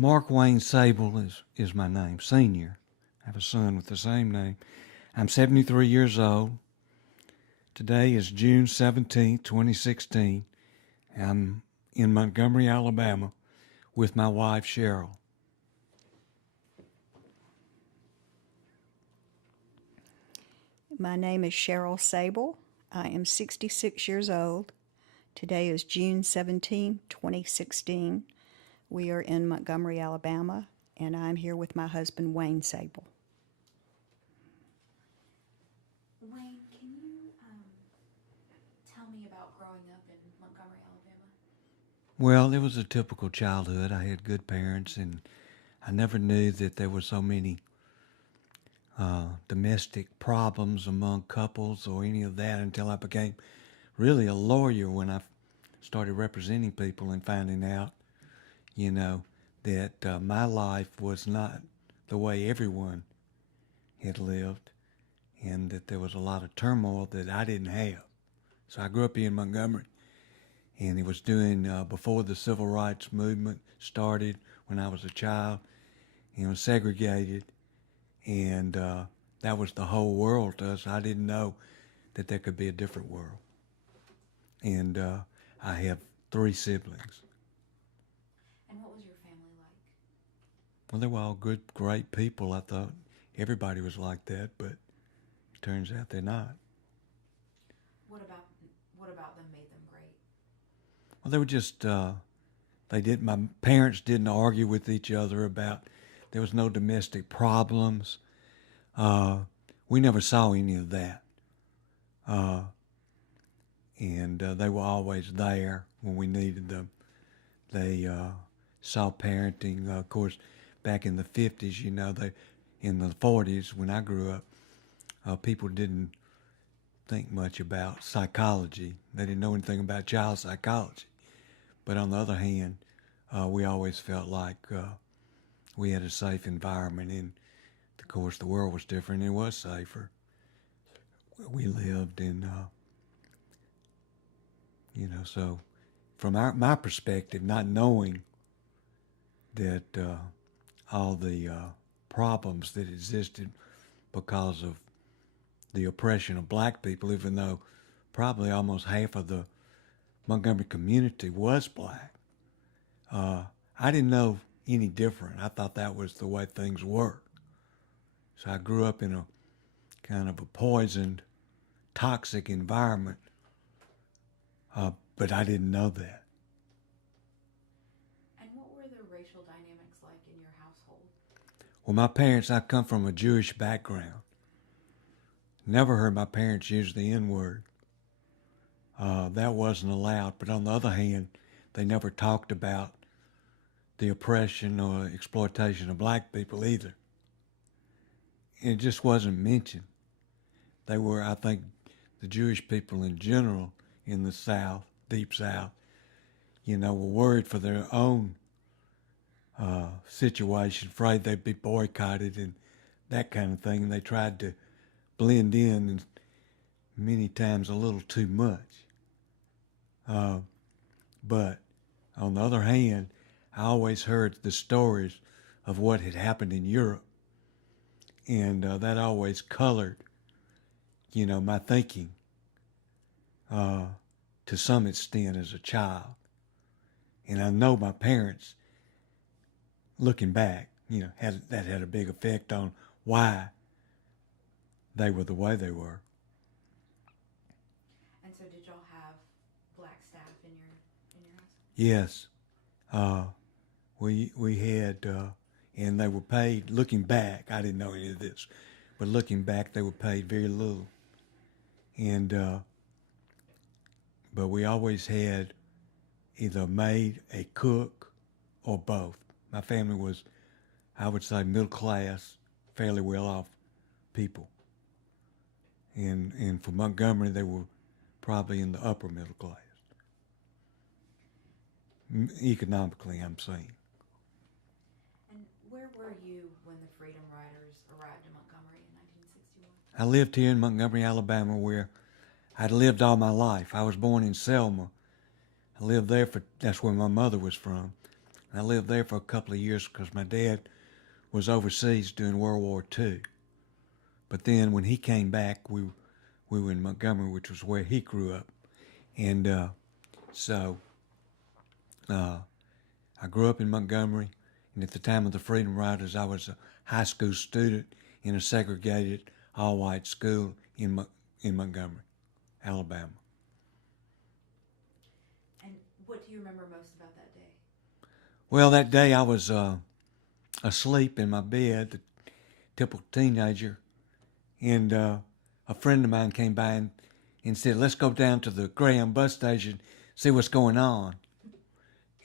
Mark Wayne Sabel is my name, senior. I have a son with the same name. I'm 73 years old. Today is June 17th, 2016. I'm in Montgomery, Alabama with my wife, Cheryl. My name is Cheryl Sabel. I am 66 years old. Today is June 17, 2016. We are in Montgomery, Alabama, and I'm here with my husband, Wayne Sabel. Wayne, can you tell me about growing up in Montgomery, Alabama? Well, it was a typical childhood. I had good parents, and I never knew that there were so many domestic problems among couples or any of that until I became really a lawyer when I started representing people and finding out, you know, that my life was not the way everyone had lived and that there was a lot of turmoil that I didn't have. So I grew up here in Montgomery, and it was doing before the civil rights movement started when I was a child. It was segregated, and that was the whole world to us. I didn't know that there could be a different world. And I have three siblings. And what was your family like? Well, they were all good, great people. I thought everybody was like that, but it turns out they're not. What about what about them made them great? Well, they were just, my parents didn't argue with each other about, there was no domestic problems. We never saw any of that. And they were always there when we needed them. They saw parenting, of course, back in the 50s, in the 40s when I grew up, people didn't think much about psychology. They didn't know anything about child psychology. But on the other hand, we always felt like we had a safe environment, and of course the world was different. It was safer. We lived in, so from my perspective, not knowing that all the problems that existed because of the oppression of black people, even though probably almost half of the Montgomery community was black. I didn't know any different. I thought that was the way things worked. So I grew up in a kind of a poisoned, toxic environment, but I didn't know that. And what were the racial dynamics like in your household? Well, my parents, I come from a Jewish background. Never heard my parents use the N-word. That wasn't allowed. But on the other hand, they never talked about the oppression or exploitation of black people either. It just wasn't mentioned. They were, I think, the Jewish people in general in the South, Deep South, were worried for their own situation, afraid they'd be boycotted and that kind of thing. And they tried to blend in, and many times a little too much. But on the other hand, I always heard the stories of what had happened in Europe, and that always colored, my thinking to some extent as a child. And I know my parents, looking back, had a big effect on why they were the way they were. And so did y'all have black staff in your house? Yes, we had, and they were paid. Looking back, I didn't know any of this, but looking back, they were paid very little. And but we always had either a maid, a cook, or both. My family was, I would say, middle class, fairly well off people. And for Montgomery, they were probably in the upper middle class. Economically, I'm saying. And where were you when the Freedom Riders arrived in Montgomery in 1961? I lived here in Montgomery, Alabama, where I'd lived all my life. I was born in Selma. I lived there that's where my mother was from. I lived there for a couple of years because my dad was overseas during World War II. But then when he came back, we were in Montgomery, which was where he grew up. And so I grew up in Montgomery, and at the time of the Freedom Riders, I was a high school student in a segregated all-white school in Montgomery, Alabama. And what do you remember most about that day? Well, that day I was asleep in my bed, the typical teenager, and a friend of mine came by and said, "Let's go down to the Greyhound bus station, see what's going on."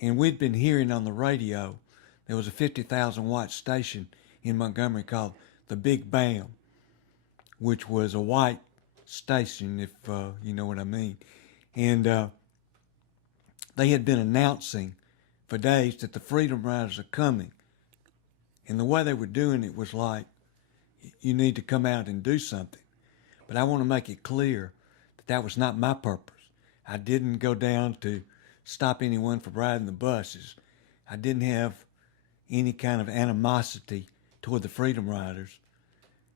And we'd been hearing on the radio, there was a 50,000 watt station in Montgomery called the Big Bam, which was a white station, if you know what I mean. And they had been announcing for days that the Freedom Riders are coming. And the way they were doing it was like, you need to come out and do something. But I want to make it clear that that was not my purpose. I didn't go down to stop anyone from riding the buses. I didn't have any kind of animosity toward the Freedom Riders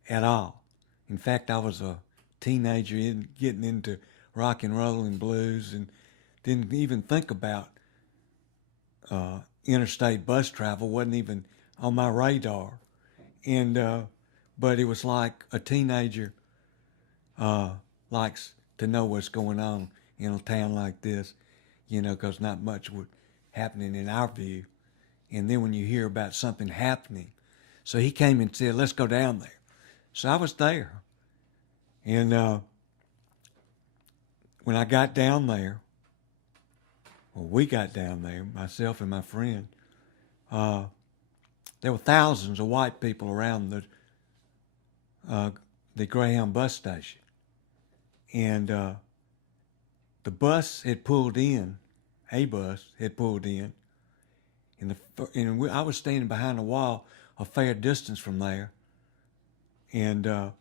at all. In fact, I was a teenager getting into rock and roll and blues and didn't even think about interstate bus travel, wasn't even on my radar. And but it was like a teenager likes to know what's going on in a town like this, you know, because not much was happening in our view. And then when you hear about something happening, so he came and said, "Let's go down there." So I was there. And when I got down there, well, we got down there, myself and my friend, there were thousands of white people around the Greyhound bus station. And the bus had pulled in, a bus had pulled in, and I was standing behind a wall a fair distance from there, and a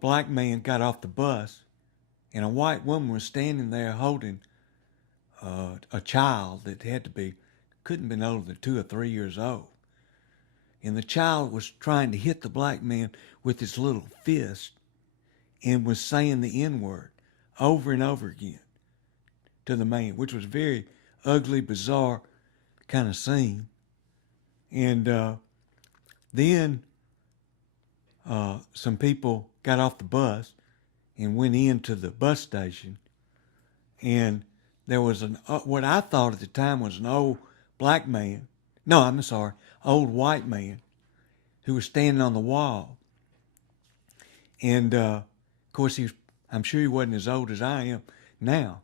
black man got off the bus, and a white woman was standing there holding a child that couldn't have been older than 2 or 3 years old. And the child was trying to hit the black man with his little fist and was saying the N-word over and over again to the man, which was a very ugly, bizarre kind of scene. And then some people got off the bus and went into the bus station, and there was what I thought at the time was an old black man. No, I'm sorry, old white man who was standing on the wall. And of course, I'm sure he wasn't as old as I am now,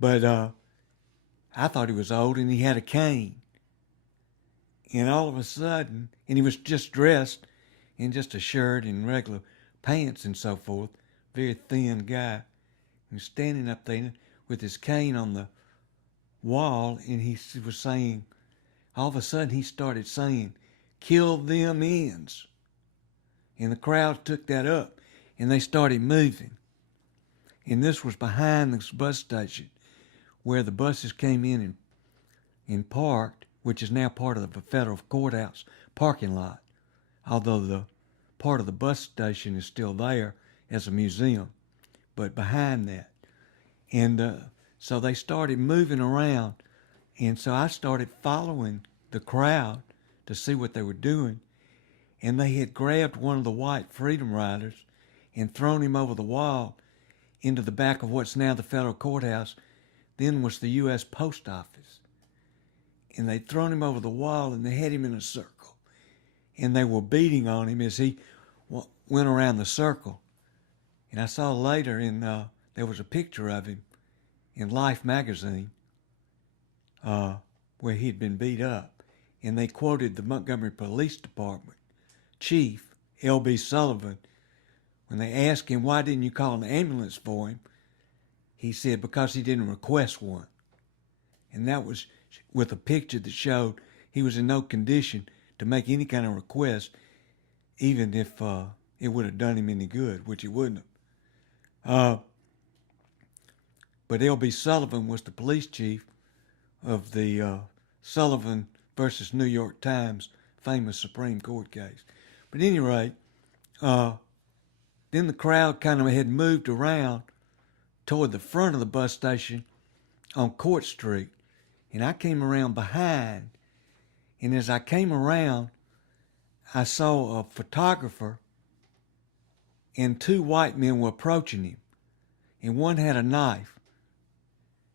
but I thought he was old, and he had a cane. And all of a sudden, and he was just dressed in just a shirt and regular pants and so forth, very thin guy. He was standing up there with his cane on the wall, and he was saying, all of a sudden he started saying, "Kill them ends." And the crowd took that up, and they started moving. And this was behind this bus station where the buses came in and parked, which is now part of the federal courthouse parking lot, although the part of the bus station is still there as a museum, but behind that. And so they started moving around, and so I started following the crowd to see what they were doing, and they had grabbed one of the white Freedom Riders and thrown him over the wall into the back of what's now the federal courthouse, then was the U.S. Post Office. And they'd thrown him over the wall, and they had him in a circle, and they were beating on him as he went around the circle. And I saw later there was a picture of him in Life magazine where he'd been beat up. And they quoted the Montgomery Police Department Chief L.B. Sullivan. When they asked him, "Why didn't you call an ambulance for him?" he said, "Because he didn't request one." And that was with a picture that showed he was in no condition to make any kind of request, even if it would have done him any good, which it wouldn't have. But L.B. Sullivan was the police chief of the Sullivan versus New York Times famous Supreme Court case. But at any rate, then the crowd kind of had moved around toward the front of the bus station on Court Street. And I came around behind. And as I came around, I saw a photographer and two white men were approaching him. And one had a knife.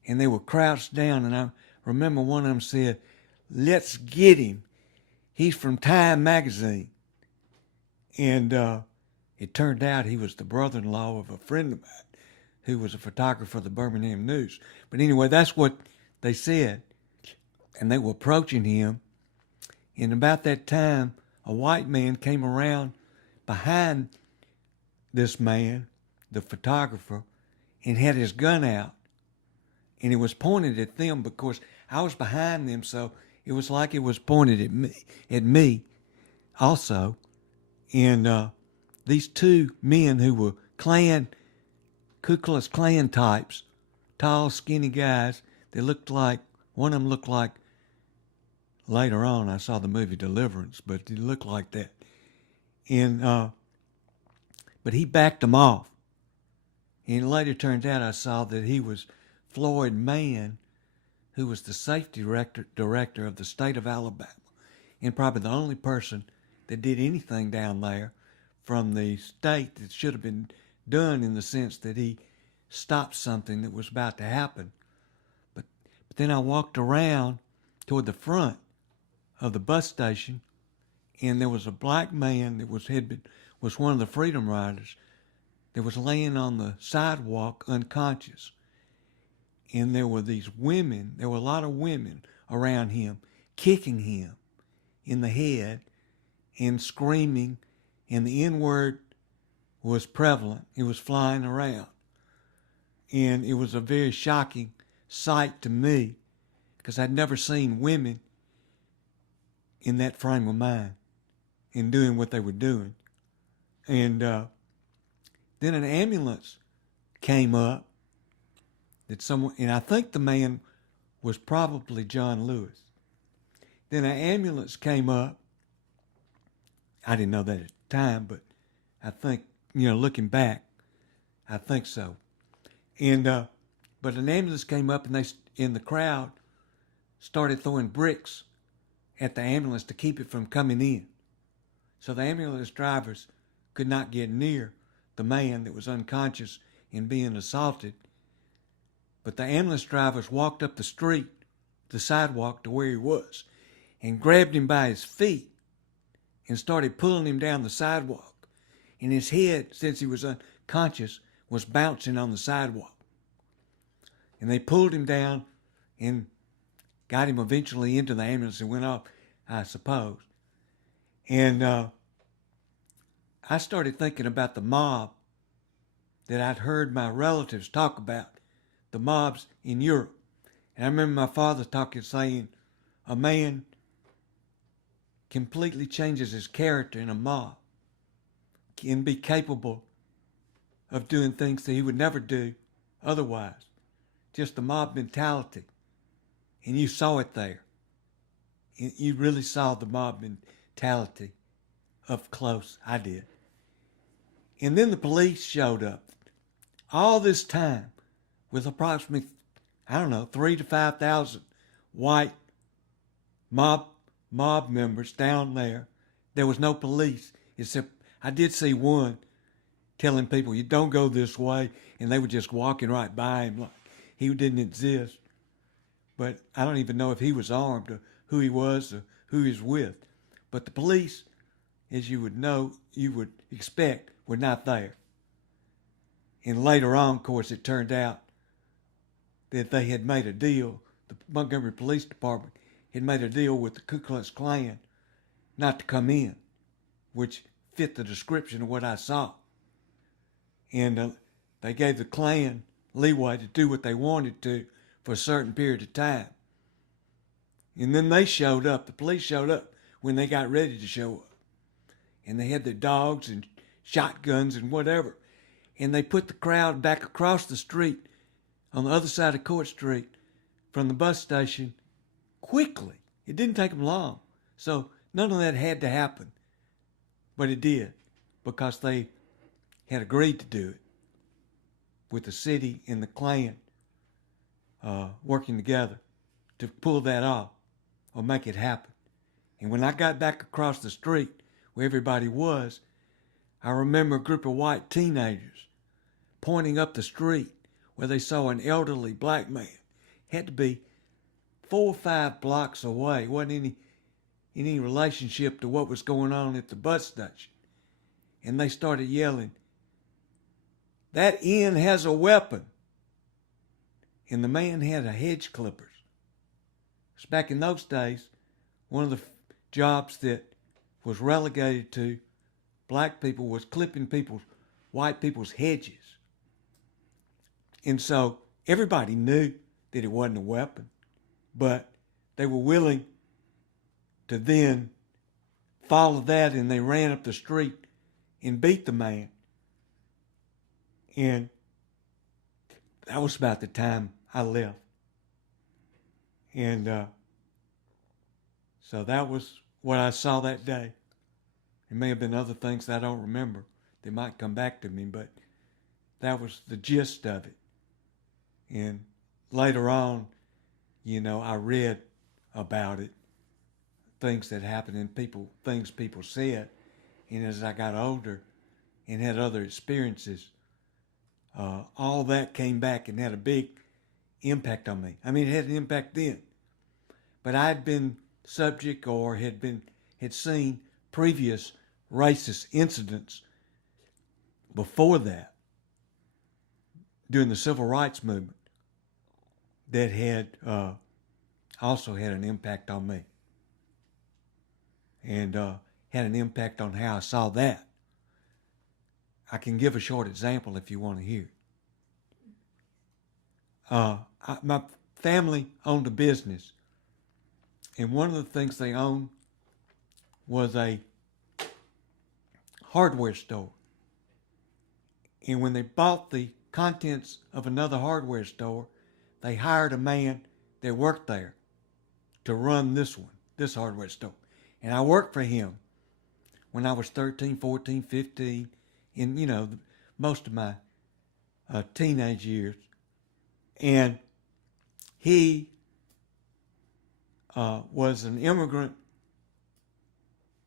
And they were crouched down. And I remember one of them said, "Let's get him. He's from Time magazine." And it turned out he was the brother-in-law of a friend of mine who was a photographer of the Birmingham News. But anyway, that's what they said. And they were approaching him. And about that time, a white man came around behind this man, the photographer, and had his gun out. And it was pointed at them because I was behind them, so it was like it was pointed at me also. And these two men who were Ku Klux Klan types, tall, skinny guys, they looked like, one of them looked like, later on I saw the movie Deliverance, but he looked like that. And but he backed them off. And it later turned out I saw that he was Floyd Mann, who was the safety director of the state of Alabama, and probably the only person that did anything down there from the state that should have been done, in the sense that he stopped something that was about to happen. But then I walked around toward the front of the bus station, and there was a black man that was one of the Freedom Riders that was laying on the sidewalk unconscious. And there were these women, there were a lot of women around him, kicking him in the head and screaming, and the N-word was prevalent. It was flying around. And it was a very shocking sight to me, because I'd never seen women in that frame of mind and doing what they were doing. And then an ambulance came up and I think the man was probably John Lewis. Then an ambulance came up. I didn't know that at the time, but I think, looking back, I think so. And but an ambulance came up, and the crowd started throwing bricks at the ambulance to keep it from coming in. So the ambulance drivers could not get near the man that was unconscious and being assaulted. But the ambulance drivers walked up the sidewalk to where he was, and grabbed him by his feet and started pulling him down the sidewalk. And his head, since he was unconscious, was bouncing on the sidewalk. And they pulled him down and got him eventually into the ambulance and went off, I suppose. And I started thinking about the mob that I'd heard my relatives talk about, the mobs in Europe. And I remember my father saying, a man completely changes his character in a mob, can be capable of doing things that he would never do otherwise. Just the mob mentality. And you saw it there. You really saw the mob mentality up close. I did. And then the police showed up. All this time with approximately, 3,000 to 5,000 white mob members down there. There was no police, except I did see one telling people, "You don't go this way," and they were just walking right by him like he didn't exist. But I don't even know if he was armed or who he was or who he was with. But the police, as you would expect, were not there. And later on, of course, it turned out that they had made a deal. The Montgomery Police Department had made a deal with the Ku Klux Klan not to come in, which fit the description of what I saw. And they gave the Klan leeway to do what they wanted to for a certain period of time. And then they showed up, the police showed up when they got ready to show up. And they had their dogs and shotguns and whatever. And they put the crowd back across the street on the other side of Court Street from the bus station quickly. It didn't take them long. So none of that had to happen. But it did, because they had agreed to do it, with the city and the Klan working together to pull that off or make it happen. And when I got back across the street where everybody was, I remember a group of white teenagers pointing up the street where they saw an elderly black man. Had to be 4 or 5 blocks away. Wasn't any relationship to what was going on at the bus station. And they started yelling, "That N has a weapon." And the man had a hedge clippers. Because back in those days, one of the jobs that was relegated to black people was clipping white people's hedges. And so everybody knew that it wasn't a weapon, but they were willing to then follow that, and they ran up the street and beat the man. And that was about the time I left. And so that was what I saw that day. There may have been other things that I don't remember. They might come back to me, but that was the gist of it. And later on, I read about it, things that happened and things people said. And as I got older and had other experiences, all that came back and had a big impact on me. I mean, it had an impact then, but I'd been subject or had seen previous racist incidents before that during the civil rights movement that had also had an impact on me, and had an impact on how I saw that. I can give a short example if you want to hear it. My family owned a business, and one of the things they owned was a hardware store. And when they bought the contents of another hardware store, they hired a man that worked there to run this hardware store. And I worked for him when I was 13, 14, 15, in, most of my teenage years. And he was an immigrant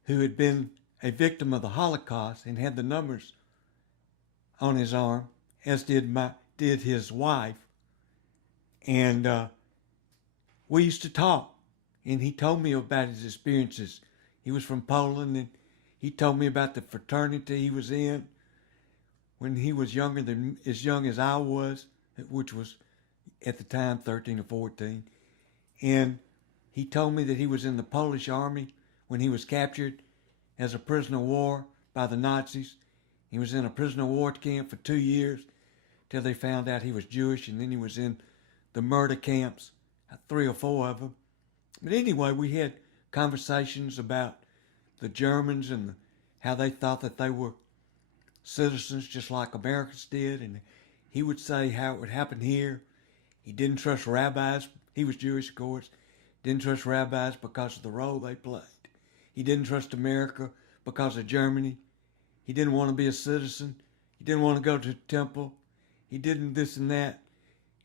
who had been a victim of the Holocaust and had the numbers on his arm, as did his wife. And we used to talk, and he told me about his experiences. He was from Poland, and he told me about the fraternity he was in when he was as young as I was, which was at the time 13 or 14. And he told me that he was in the Polish army when he was captured as a prisoner of war by the Nazis. He was in a prisoner of war camp for 2 years till they found out he was Jewish, and then he was in the murder camps, 3 or 4 of them. But anyway, we had conversations about the Germans and how they thought that they were citizens just like Americans did, and he would say how it would happen here. He didn't trust rabbis. He was Jewish, of course. Didn't trust rabbis because of the role they played. He didn't trust America because of Germany. He didn't want to be a citizen. He didn't want to go to the temple. He didn't this and that.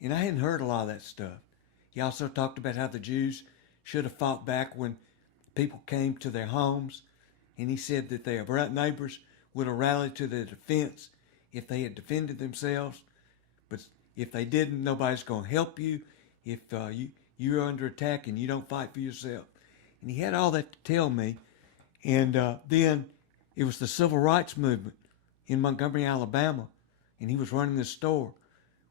And I hadn't heard a lot of that stuff. He also talked about how the Jews should have fought back when people came to their homes. And he said that their neighbors would have rallied to their defense if they had defended themselves. But if they didn't, nobody's going to help you if you're under attack and you don't fight for yourself. And he had all that to tell me. And then it was the civil rights movement in Montgomery, Alabama. And he was running this store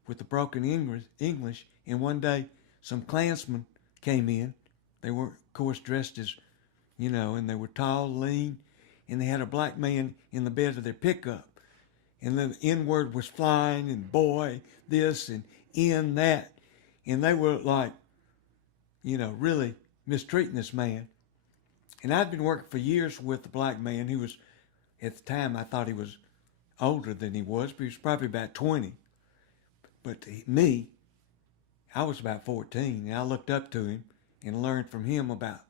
with the broken English. And one day, some Klansmen came in. They were, of course, dressed as, and they were tall, lean. And they had a black man in the bed of their pickup. And the N-word was flying, and boy, this, and in that. And they were like, really mistreating this man. And I'd been working for years with the black man who was, at the time, I thought he was older than he was, but he was probably about 20. But me, I was about 14, and I looked up to him, and learned from him about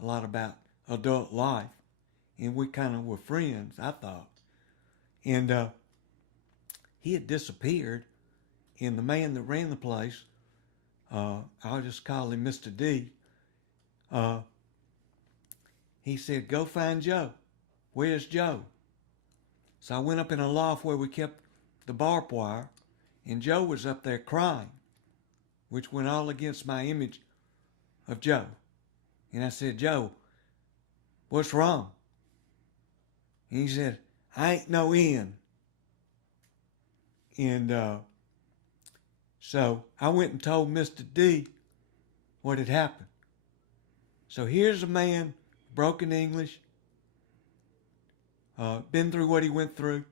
a lot about adult life. And we kind of were friends, I thought. And he had disappeared, and the man that ran the place, I'll just call him Mr. D, uh, he said, "Go find Joe. Where's Joe?" So I went up in a loft where we kept the barbed wire, and Joe was up there crying, which went all against my image of Joe. And I said, "Joe, what's wrong?" And he said, "I ain't no in." And so I went and told Mr. D what had happened. So here's a man, broken English, been through what he went through.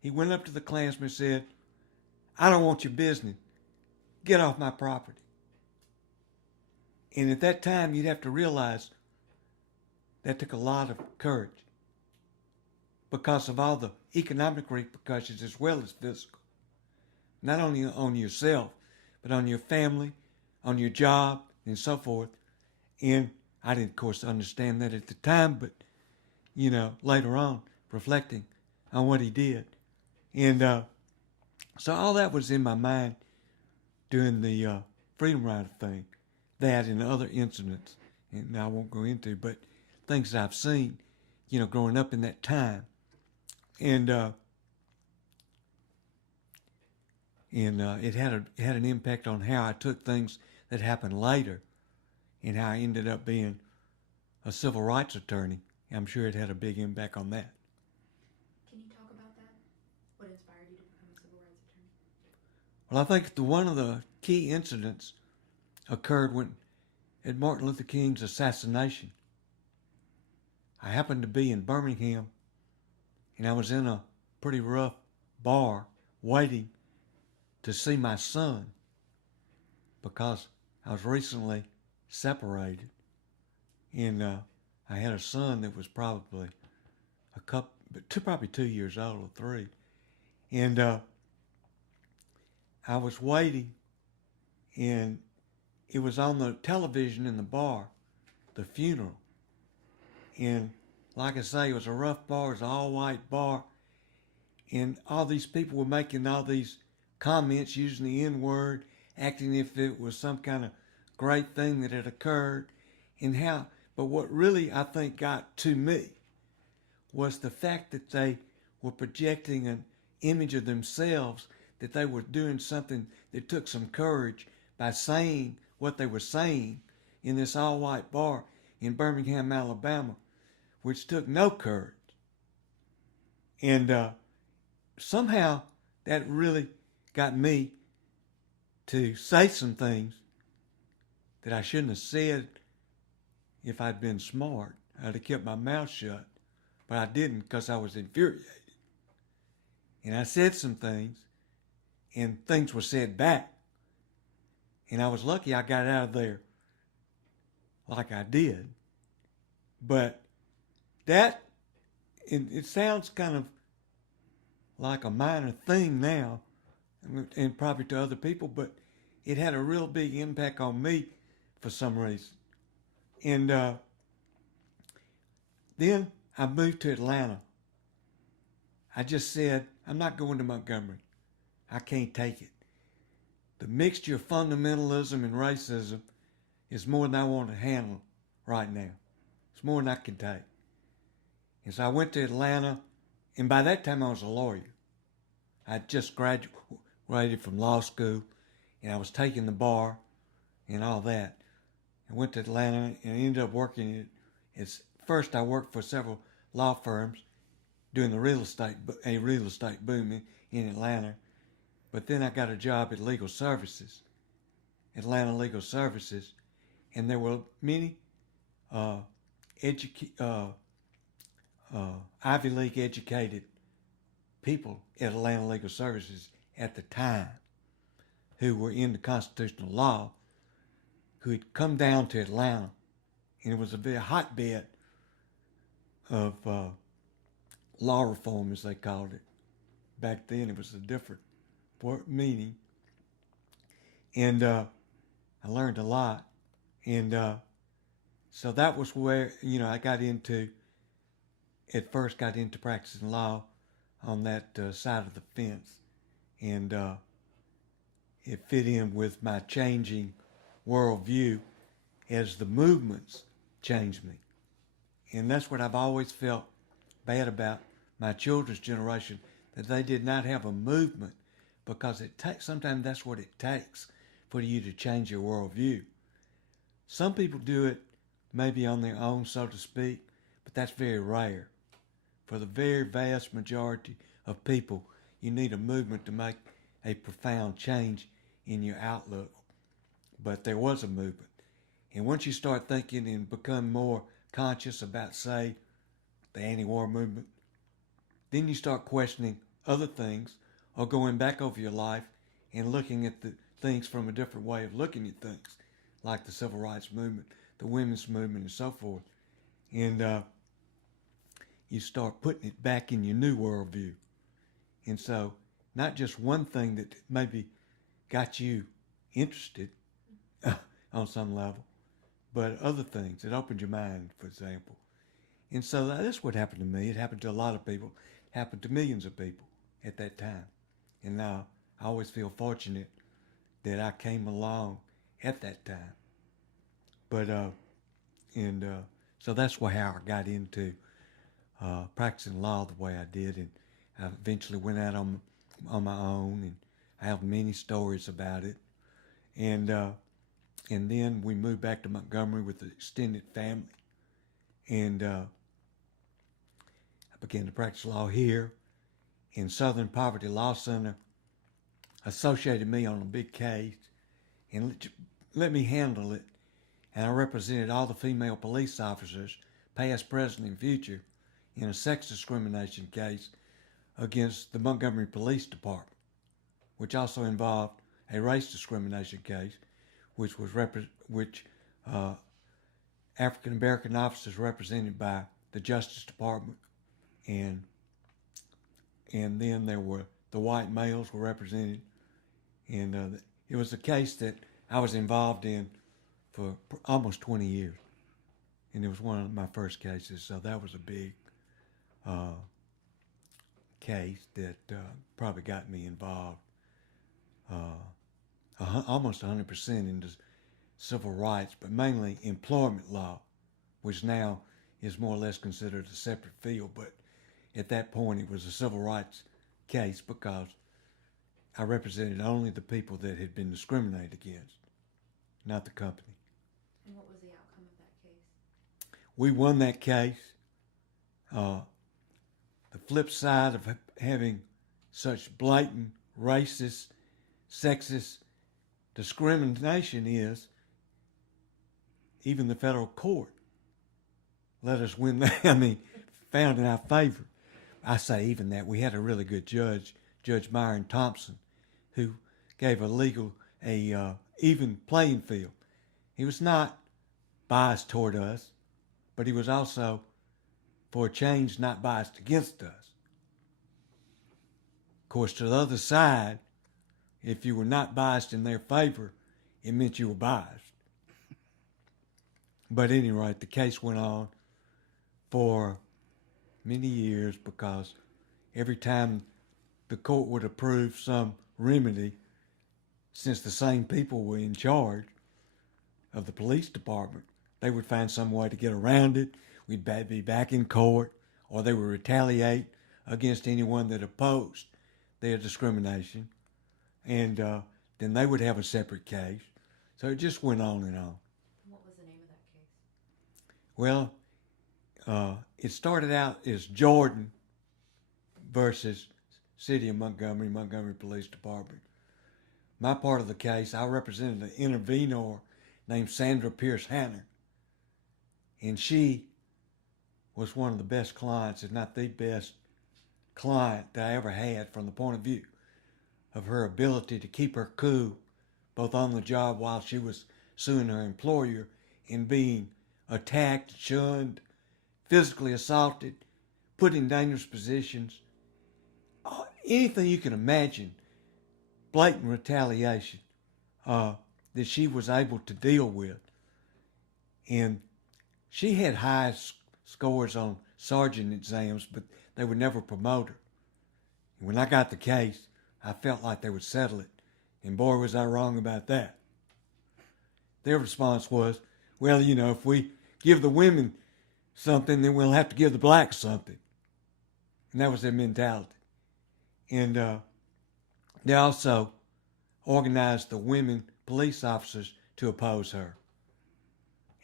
He went up to the Klansman and said, "I don't want your business. Get off my property." And at that time, you'd have to realize that took a lot of courage because of all the economic repercussions as well as physical. Not only on yourself, but on your family, on your job, and so forth. And I didn't, of course, understand that at the time, but, later on, reflecting on what he did. And so all that was in my mind during the Freedom Rider thing, that and other incidents, and I won't go into, but things that I've seen, growing up in that time. And it had an impact on how I took things that happened later, and how I ended up being a civil rights attorney. I'm sure it had a big impact on that. Can you talk about that? What inspired you to become a civil rights attorney? Well, I think one of the key incidents occurred at Martin Luther King's assassination. I happened to be in Birmingham, and I was in a pretty rough bar waiting to see my son because I was recently separated, and I had a son that was probably probably 2 years old or 3, and I was waiting, and it was on the television in the bar, the funeral, and like I say, it was a rough bar, it was an all-white bar, and all these people were making all these comments using the N-word, acting if it was some kind of great thing that had occurred, but what really I think got to me was the fact that they were projecting an image of themselves, that they were doing something that took some courage by saying what they were saying in this all-white bar in Birmingham, Alabama, which took no courage. And somehow that really got me to say some things that I shouldn't have said if I'd been smart. I'd have kept my mouth shut, but I didn't because I was infuriated. And I said some things, and things were said back. And I was lucky I got out of there like I did. But it sounds kind of like a minor thing now, and probably to other people, but it had a real big impact on me for some reason. And then I moved to Atlanta. I just said, I'm not going to Montgomery. I can't take it. The mixture of fundamentalism and racism is more than I want to handle right now. It's more than I can take. And so I went to Atlanta, and by that time I was a lawyer. I just graduated from law school, and I was taking the bar and all that. I went to Atlanta and ended up working first I worked for several law firms doing a real estate boom in Atlanta. But then I got a job at Legal Services, Atlanta Legal Services, and there were many Ivy League educated people at Atlanta Legal Services at the time who were into constitutional law, who had come down to Atlanta, and it was a very hotbed of law reform, as they called it. Back then, it was a different meaning, and I learned a lot. And So that was where, I at first got into practicing law on that side of the fence. And it fit in with my changing worldview as the movements changed me. And that's what I've always felt bad about my children's generation, that they did not have a movement, because sometimes that's what it takes for you to change your worldview. Some people do it maybe on their own, so to speak, but that's very rare. For the very vast majority of people, you need a movement to make a profound change in your outlook. But there was a movement. And once you start thinking and become more conscious about, say, the anti-war movement, then you start questioning other things, or going back over your life and looking at the things from a different way of looking at things, like the civil rights movement, the women's movement, and so forth. And you start putting it back in your new worldview. And so, not just one thing that maybe got you interested on some level, but other things that opened your mind, for example. And so that's what happened to me. It happened to a lot of people. It happened to millions of people at that time. And now I always feel fortunate that I came along at that time. But so that's how I got into practicing law the way I did, and I eventually went out on my own, and I have many stories about it. And then we moved back to Montgomery with the extended family, and I began to practice law here. And Southern Poverty Law Center associated me on a big case and let me handle it. And I represented all the female police officers, past, present, and future, in a sex discrimination case against the Montgomery Police Department, which also involved a race discrimination case, which African American officers represented by the Justice Department, and then there were the white males were represented, and it was a case that I was involved in for almost 20 years, and it was one of my first cases. So that was a big case that probably got me involved almost 100% into civil rights, but mainly employment law, which now is more or less considered a separate field. But at that point, it was a civil rights case because I represented only the people that had been discriminated against, not the company. And what was the outcome of that case? We won that case. The flip side of having such blatant, racist, sexist discrimination is even the federal court let us win that. Found in our favor. I say even that. We had a really good judge, Judge Myron Thompson, who gave a even playing field. He was not biased toward us, but he was also, for a change, not biased against us. Of course, to the other side, if you were not biased in their favor, it meant you were biased. But at any rate, the case went on for many years because every time the court would approve some remedy, since the same people were in charge of the police department, they would find some way to get around it. We'd be back in court, or they would retaliate against anyone that opposed their discrimination, and then they would have a separate case. So it just went on and on. What was the name of that case? Well, it started out as Jordan versus City of Montgomery, Montgomery Police Department. My part of the case, I represented an intervenor named Sandra Pierce Hanner, and she was one of the best clients, if not the best client that I ever had, from the point of view of her ability to keep her cool, both on the job while she was suing her employer and being attacked, shunned, physically assaulted, put in dangerous positions, anything you can imagine, blatant retaliation that she was able to deal with. And she had scores on sergeant exams, but they would never promote her. And when I got the case, I felt like they would settle it. And boy, was I wrong about that. Their response was, well, if we give the women something, then we'll have to give the blacks something. And that was their mentality. And they also organized the women police officers to oppose her.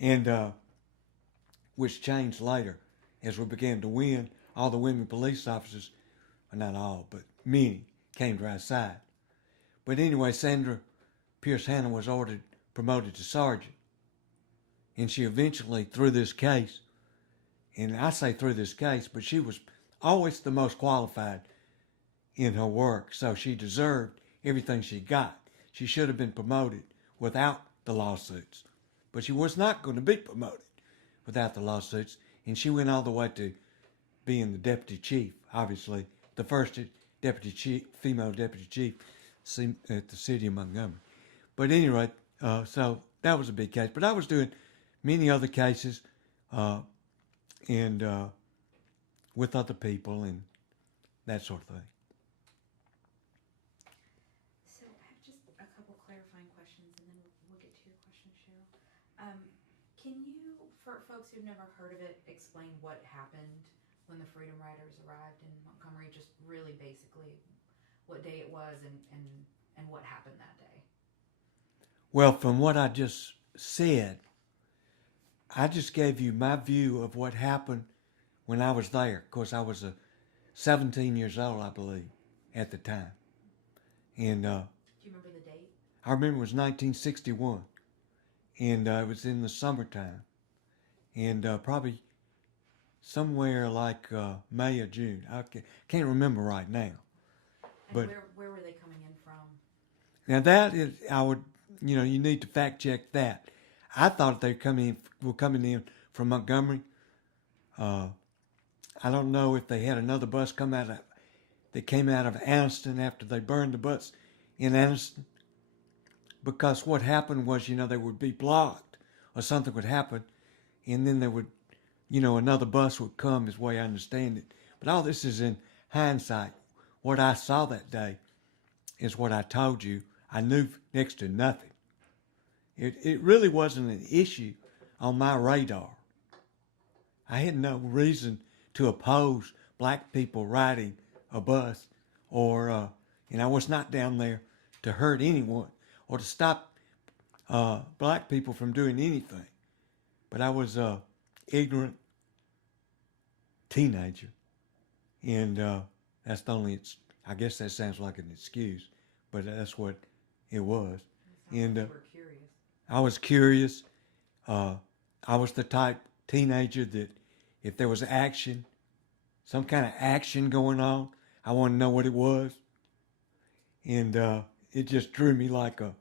And which changed later as we began to win. All the women police officers, well, not all, but many, came to our side. But anyway, Sandra Pierce Hannah was promoted to sergeant. And she eventually, through this case, and I say through this case, but she was always the most qualified in her work. So she deserved everything she got. She should have been promoted without the lawsuits. But she was not going to be promoted without the lawsuits. And she went all the way to being the deputy chief, obviously, the first female deputy chief at the city of Montgomery. But anyway, so that was a big case. But I was doing many other cases and with other people and that sort of thing. So I have just a couple clarifying questions, and then we'll get to your question, Cheryl. Can you, for folks who've never heard of it, explain what happened when the Freedom Riders arrived in Montgomery? Just really basically what day it was and what happened that day. Well, from what I just said, I just gave you my view of what happened when I was there. Of course, I was 17 years old, I believe, at the time. And do you remember the date? I remember it was 1961. And it was in the summertime. And probably somewhere like May or June. I can't remember right now. And But where were they coming in from? now that is, you need to fact check that. I thought they were coming in from Montgomery. I don't know if they had another bus that came out of Anniston after they burned the bus in Anniston. Because what happened was, they would be blocked or something would happen, and then there would, another bus would come, is the way I understand it. But all this is in hindsight. What I saw that day is what I told you. I knew next to nothing. It really wasn't an issue on my radar. I had no reason to oppose black people riding a bus and I was not down there to hurt anyone or to stop black people from doing anything. But I was an ignorant teenager. And that's the only, I guess that sounds like an excuse, but that's what it was. And You were curious. I was curious. I was the type teenager that if there was action, some kind of action going on, I wanted to know what it was. And it just drew me like a,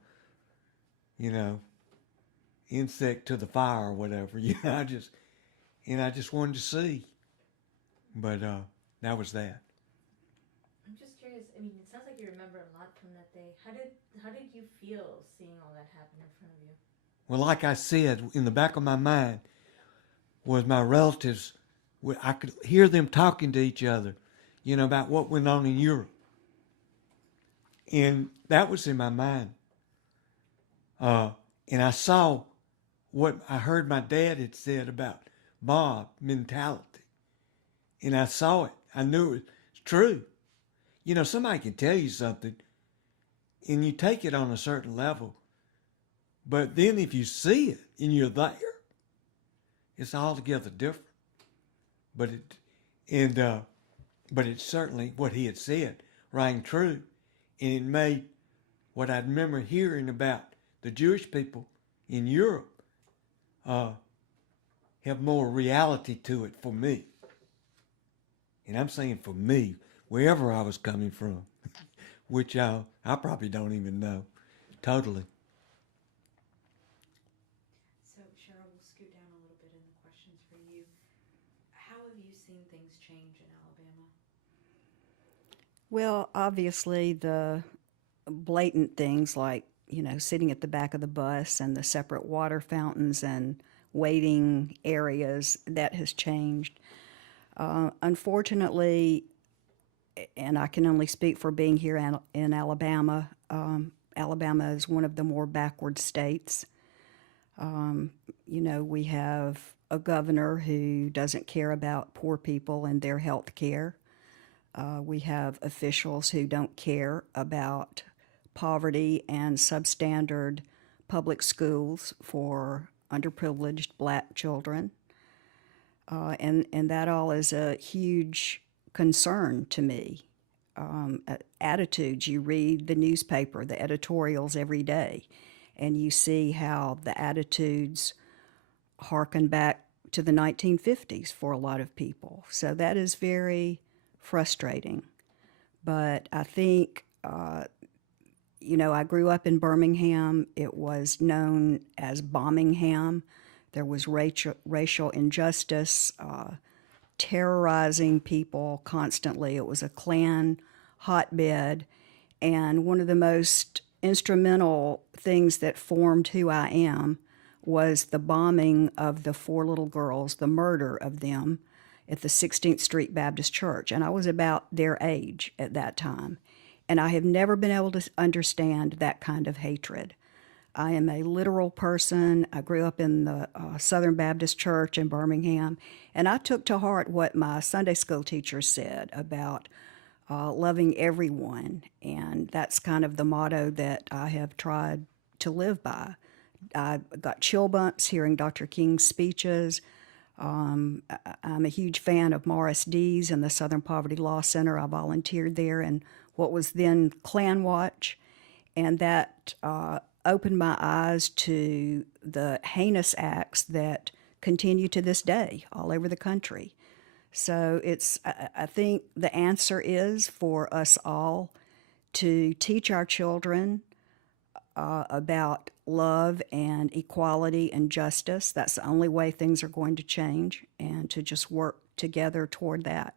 insect to the fire or whatever. I just wanted to see. But that was that. I'm just curious. I mean, it sounds like you remember a lot from that day. How did you feel seeing all that happen in front of you? Well, like I said, in the back of my mind was my relatives. I could hear them talking to each other, about what went on in Europe. And that was in my mind. And I saw what I heard my dad had said about mob mentality. And I saw it. I knew it was true. Somebody can tell you something and you take it on a certain level. But then if you see it and you're there, it's altogether different. But it's certainly what he had said rang true. And it made what I remember hearing about the Jewish people in Europe have more reality to it for me. And I'm saying for me, wherever I was coming from, which I probably don't even know totally. So, Cheryl, we'll scoot down a little bit in the questions for you. How have you seen things change in Alabama? Well, obviously, the blatant things like, sitting at the back of the bus and the separate water fountains and waiting areas. That has changed. Unfortunately, and I can only speak for being here in Alabama. Alabama is one of the more backward states. We have a governor who doesn't care about poor people and their health care. We have officials who don't care about poverty and substandard public schools for underprivileged black children. And that all is a huge concern to me. Attitudes, you read the newspaper, the editorials every day, and you see how the attitudes harken back to the 1950s for a lot of people. So that is very frustrating. But I think, I grew up in Birmingham. It was known as Bombingham. There was racial injustice, terrorizing people constantly. It was a Klan hotbed. And one of the most instrumental things that formed who I am was the bombing of the 4 little girls, the murder of them at the 16th Street Baptist Church. And I was about their age at that time. And I have never been able to understand that kind of hatred. I am a literal person. I grew up in the Southern Baptist Church in Birmingham, and I took to heart what my Sunday school teacher said about loving everyone, and that's kind of the motto that I have tried to live by. I got chill bumps hearing Dr. King's speeches. I'm a huge fan of Morris Dees and the Southern Poverty Law Center. I volunteered there in what was then Klan Watch, and that opened my eyes to the heinous acts that continue to this day all over the country. So I think the answer is for us all to teach our children about love and equality and justice. That's the only way things are going to change, and to just work together toward that.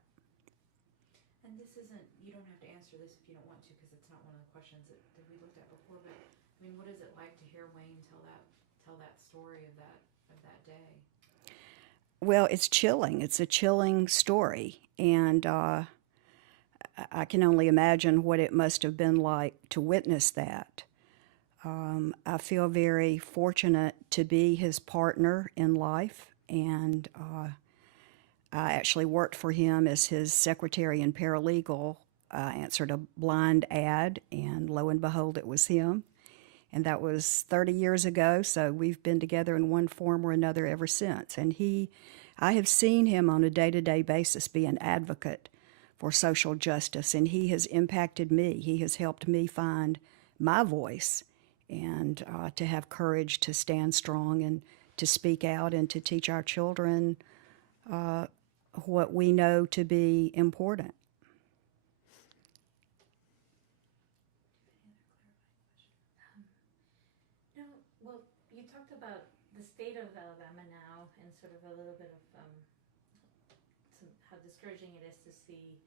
And this isn't, you don't have to answer this if you don't want to, because it's not one of the questions that we looked at before, but I mean, what is it like to hear Wayne tell that story of that day? Well, it's chilling. It's a chilling story, and I can only imagine what it must have been like to witness that. I feel very fortunate to be his partner in life, and I actually worked for him as his secretary and paralegal. I answered a blind ad, and lo and behold, it was him. And that was 30 years ago, so we've been together in one form or another ever since. And I have seen him on a day-to-day basis be an advocate for social justice, and he has impacted me. He has helped me find my voice and to have courage to stand strong and to speak out and to teach our children what we know to be important. No, well, you talked about the state of Alabama now and sort of a little bit of how discouraging it is to see.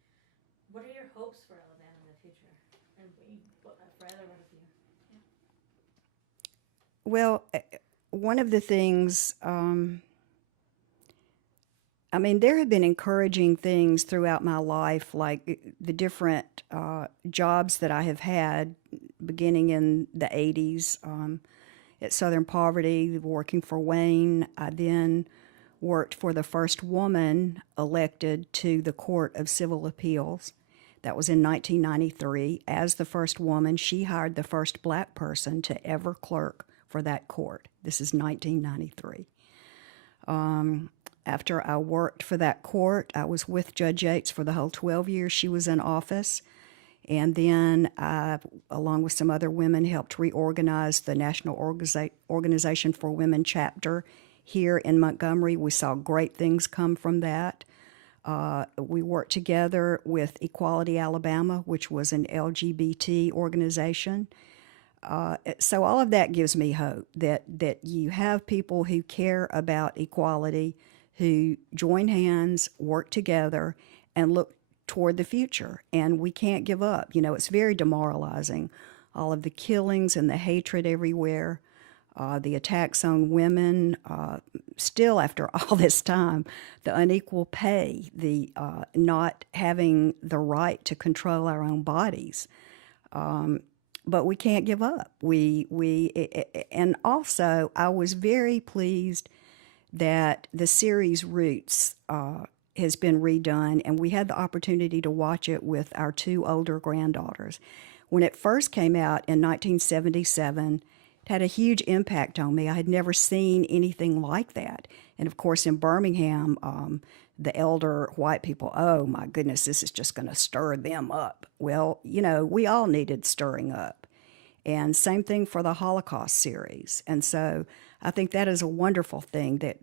What are your hopes for Alabama in the future, and for either one of you? Well, one of the things, there have been encouraging things throughout my life, like the different jobs that I have had beginning in the 80s at Southern Poverty, working for Wayne. I then worked for the first woman elected to the Court of Civil Appeals. That was in 1993. As the first woman, she hired the first black person to ever clerk for that court. This is 1993. After I worked for that court, I was with Judge Yates for the whole 12 years she was in office. And then I, along with some other women, helped reorganize the National Organization for Women chapter here in Montgomery. We saw great things come from that. We worked together with Equality Alabama, which was an LGBT organization. So all of that gives me hope that you have people who care about equality, who join hands, work together, and look toward the future. And we can't give up. It's very demoralizing, all of the killings and the hatred everywhere, the attacks on women, still after all this time, the unequal pay, the not having the right to control our own bodies. But we can't give up. And also I was very pleased that the series Roots has been redone, and we had the opportunity to watch it with our two older granddaughters. When it first came out in 1977, it had a huge impact on me. I had never seen anything like that. And of course, in Birmingham, the elder white people, oh my goodness, this is just going to stir them up. Well, we all needed stirring up. And same thing for the Holocaust series. And so I think that is a wonderful thing that,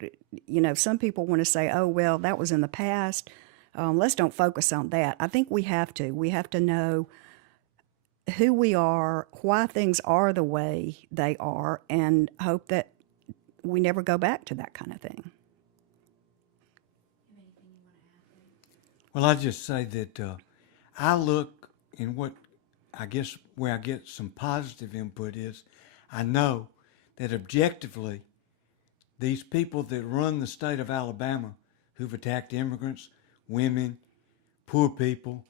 some people want to say, oh, well, that was in the past. Let's don't focus on that. I think we have to. We have to know who we are, why things are the way they are, and hope that we never go back to that kind of thing. You have anything you want to add? Well, I just say that I look in what I guess where I get some positive input is I know that objectively these people that run the state of Alabama who've attacked immigrants, women, poor people,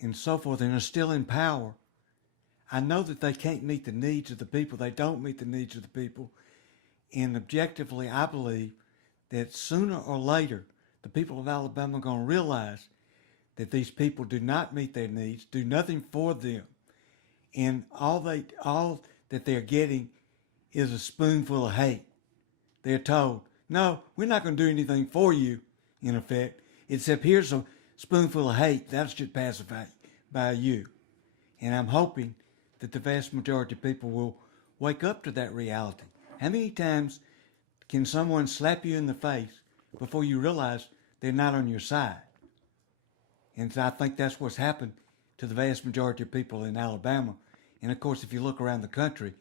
and so forth, and are still in power, I know that they can't meet the needs of the people. They don't meet the needs of the people. And objectively, I believe that sooner or later, the people of Alabama are going to realize that these people do not meet their needs, do nothing for them, and all that they're getting is a spoonful of hate. They're told, no, we're not going to do anything for you, in effect, except here's a spoonful of hate. That should pacify by you. And I'm hoping that the vast majority of people will wake up to that reality. How many times can someone slap you in the face before you realize they're not on your side? And so I think that's what's happened to the vast majority of people in Alabama. And of course, if you look around the country,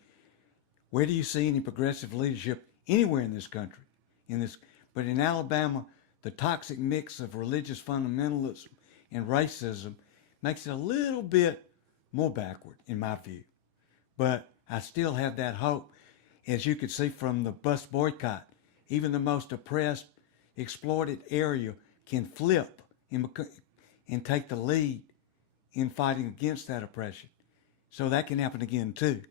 where do you see any progressive leadership anywhere in this country? But in Alabama, the toxic mix of religious fundamentalism and racism makes it a little bit more backward, in my view. But I still have that hope. As you could see from the bus boycott, even the most oppressed, exploited area can flip and take the lead in fighting against that oppression. So that can happen again too.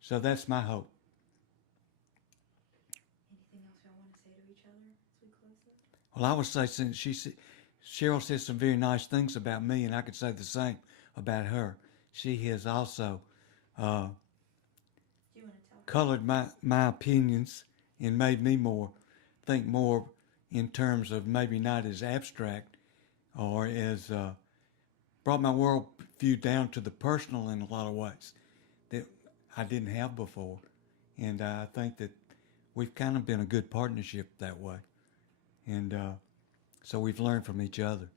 So that's my hope. Anything else y'all want to say to each other as we close this? Well, I would say since Cheryl said some very nice things about me, and I could say the same about her. She has also Do you want to tell? colored my opinions and made me think more in terms of maybe not as abstract or as brought my worldview down to the personal in a lot of ways that I didn't have before. And I think that we've kind of been a good partnership that way. And so we've learned from each other.